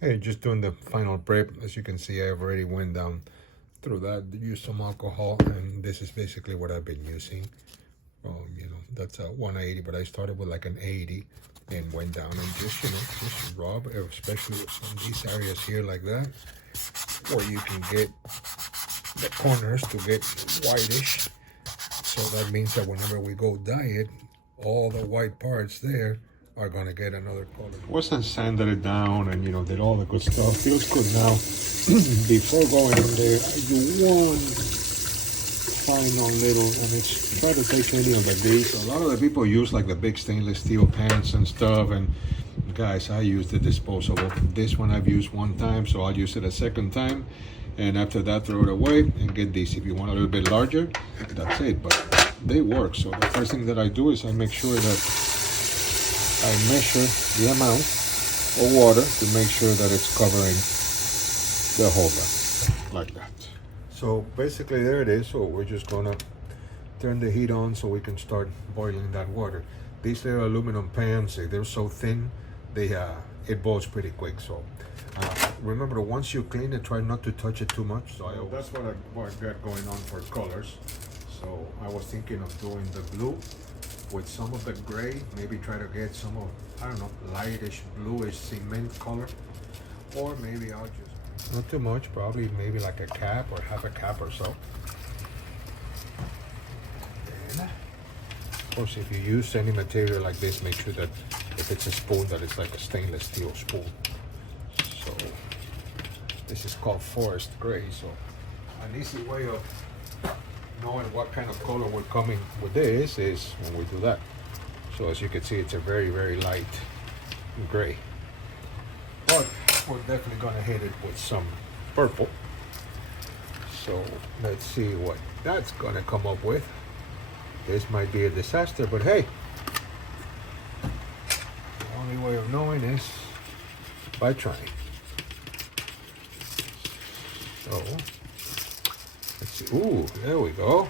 Hey, just doing the final prep. As you can see, I've already went down through that, used some alcohol, and this is basically what I've been using. That's a 180, but I started with like an 80 and went down and just rub, especially on these areas here like that, where you can get the corners to get whitish. So that means that whenever we go dye it, all the white parts there are gonna get another color. Wasn't sanded it down and did all the good stuff. Feels good now. Before going in there, I do one final little, and it's try to take any of the grease. A lot of the people use like the big stainless steel pans and stuff, and guys, I use the disposable. This one I've used one time, so I'll use it a second time, and after that throw it away and get these. If you want a little bit larger, that's it, but they work. So the first thing that I do is I make sure that I measure the amount of water to make sure that it's covering the whole bag, like that. So basically there it is. So we're just gonna turn the heat on so we can start boiling that water. These little aluminum pans, they're so thin, it boils pretty quick. So remember, once you clean it, try not to touch it too much. So that's what I got going on for colors. So I was thinking of doing the blue with some of the gray, maybe try to get some of, I don't know, lightish bluish cement color, or maybe I'll just, not too much, probably maybe like a cap or half a cap or so. Then, of course, if you use any material like this, make sure that if it's a spoon, that it's like a stainless steel spoon. So this is called forest gray. So an easy way of knowing what kind of color we're coming with this is when we do that. So as you can see, it's a very, very light gray. But we're definitely gonna hit it with some purple. So let's see what that's gonna come up with. This might be a disaster, but hey, the only way of knowing is by trying. So let's see. Ooh, there we go.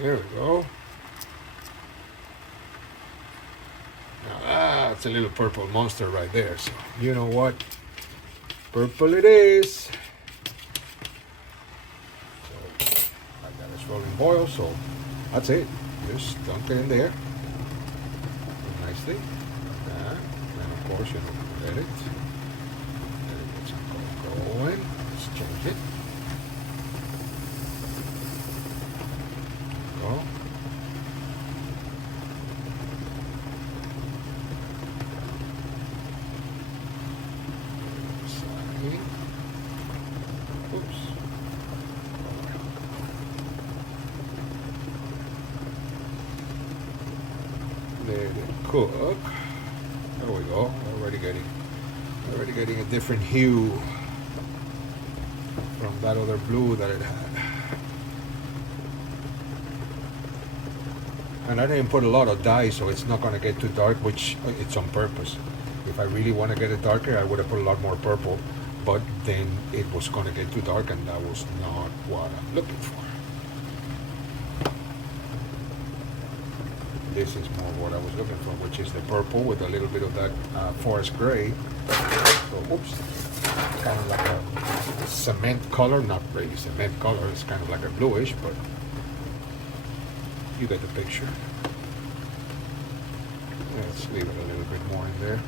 There we go. Now that's a little purple monster right there. So you know what? Purple it is. So I got this rolling boil, so that's it. Just dunk it in there nicely. And of course, let it. Let it get some color going. Let's change it. Go. Oops. Let it cook. There we go. Already getting a different hue from that other blue that it had. And I didn't put a lot of dye, so it's not going to get too dark, which it's on purpose. If I really want to get it darker, I would have put a lot more purple, but then it was going to get too dark, and that was not what I'm looking for. This is more what I was looking for, which is the purple with a little bit of that forest gray. So, oops, kind of like a cement color, not really cement color, it's kind of like a bluish, but you get the picture. Let's leave it a little bit more in there.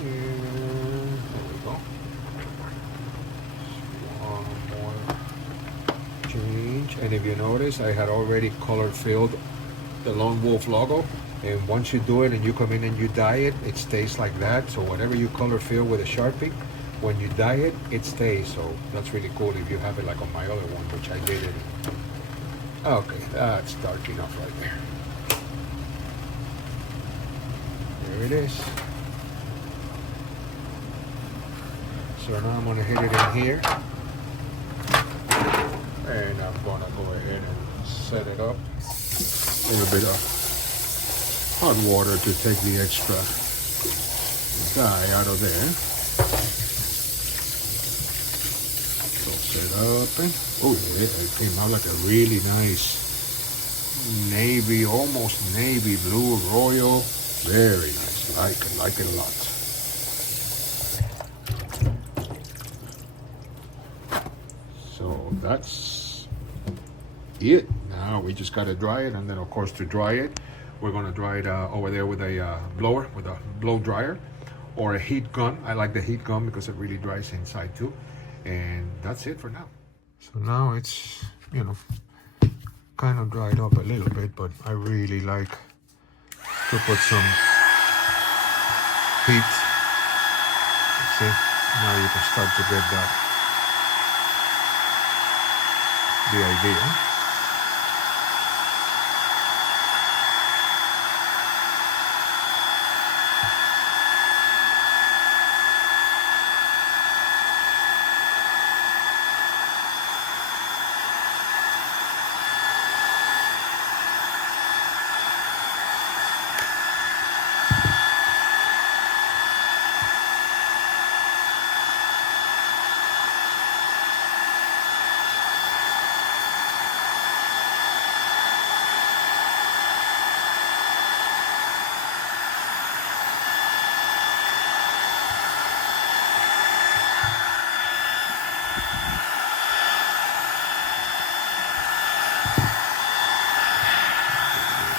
And there we go. One more change. And if you notice, I had already color filled the Lone Wolf logo. And once you do it and you come in and you dye it, it stays like that. So whatever you color fill with a Sharpie, when you dye it, it stays. So that's really cool if you have it like on my other one, which I did it. Okay, that's dark enough right there. There it is. So now I'm gonna hit it in here. And I'm gonna go ahead and set it up. A little bit of hot water to take the extra dye out of there. So set up and oh yeah, it came out like a really nice navy, almost navy blue, royal. Very nice. I like it a lot. So that's it. Now we just got to dry it, and then of course to dry it, we're going to dry it over there with a blower, with a blow dryer or a heat gun. I like the heat gun because it really dries inside too. And that's it for now. So now it's, you know, kind of dried up a little bit, but I really like to put some heat. See, now you can start to get that, the idea.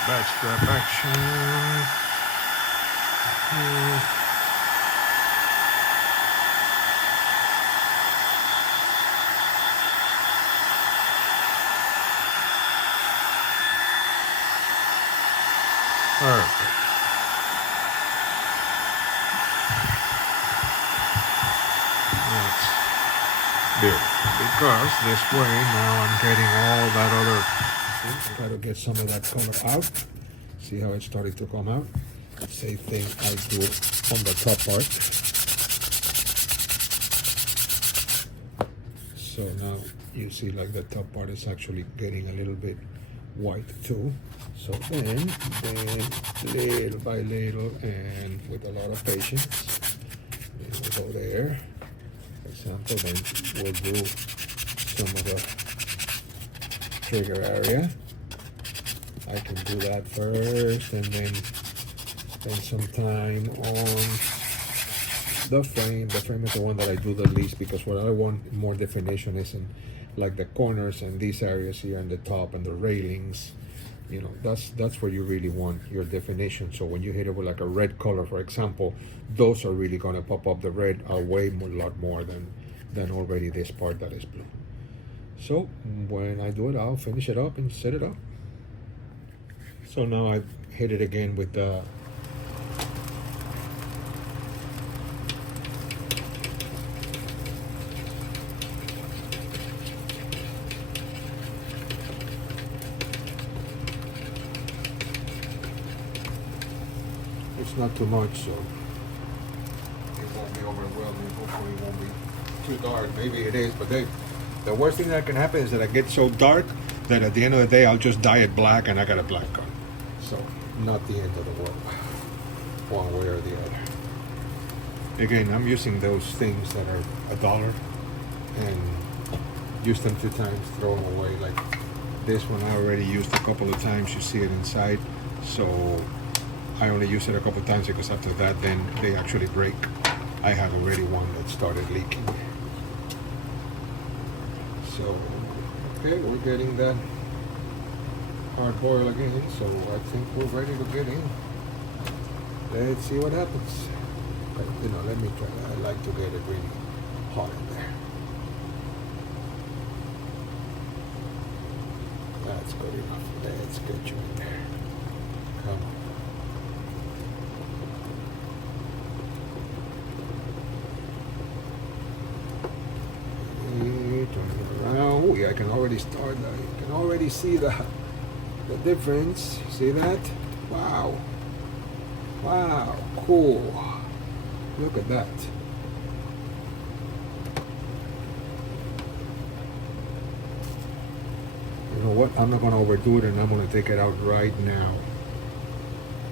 Back strap action. Perfect. That's beautiful. Because this way now I'm getting all that other. Try to get some of that color out. See how it started to come out? Same thing I do on the top part. So now you see like the top part is actually getting a little bit white too. So then little by little and with a lot of patience, we'll go there. For example, then we'll do some of the trigger area. I can do that first and then spend some time on the frame. The frame is the one that I do the least because what I want more definition is in like the corners and these areas here and the top and the railings. You know, that's where you really want your definition. So when you hit it with like a red color, for example, those are really gonna pop up the red a lot more than already this part that is blue. So when I do it, I'll finish it up and set it up. So now I hit it again with the it's not too much, so it won't be overwhelming. Hopefully it won't be too dark. Maybe it is, but the worst thing that can happen is that I get so dark that at the end of the day I'll just dye it black and I got a black gun. So not the end of the world, one way or the other. Again, I'm using those things that are $1 and use them 2 times, throw them away. Like this one I already used a couple of times, you see it inside. So I only use it a couple of times because after that then they actually break. I have already one that started leaking. So, okay, we're getting that hard boil again, so I think we're ready to get in. Let's see what happens. But, you know, let me try. I like to get it really hot in there. That's good enough. Let's get you in there. Come on. Oh, yeah, I can already start that. You can already see the difference. See that? Wow. Wow, cool. Look at that. You know what? I'm not going to overdo it and I'm going to take it out right now.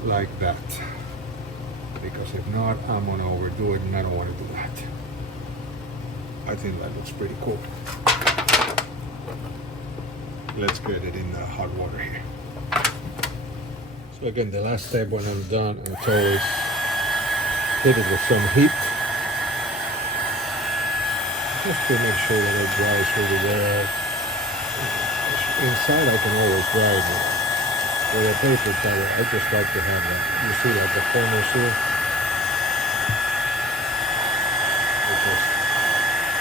Like that. Because if not, I'm going to overdo it and I don't want to do that. I think that looks pretty cool. Let's get it in the hot water here. So again, the last step when I'm done, it's always hit it with some heat, just to make sure that it dries really well. Inside I can always dry it with a paper towel. I just like to have that. You see like the corners here? Because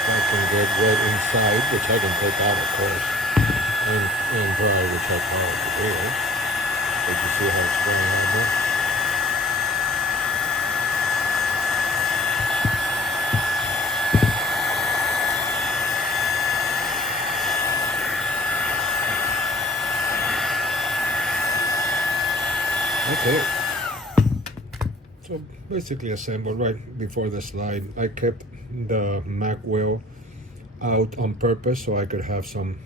that can get wet inside, which I can take out of course, and dry, which I probably will. But you see how it's drying out there? That's it. So basically assembled right before the slide. I kept the Mac wheel out on purpose so I could have some,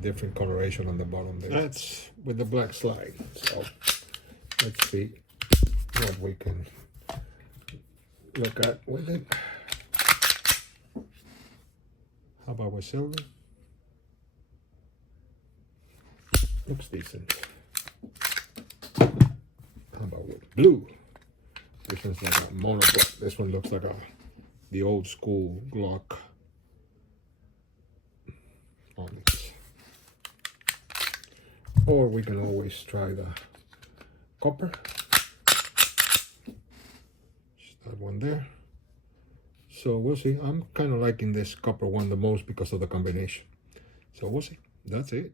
different coloration on the bottom there. That's with the black slide. So let's see what we can look at with it. How about with silver? Looks decent. How about with blue? This one's like a monocle. This one looks like the old school Glock onyx. Or we can always try the copper. Just that one there. So we'll see. I'm kind of liking this copper one the most because of the combination. So we'll see. That's it.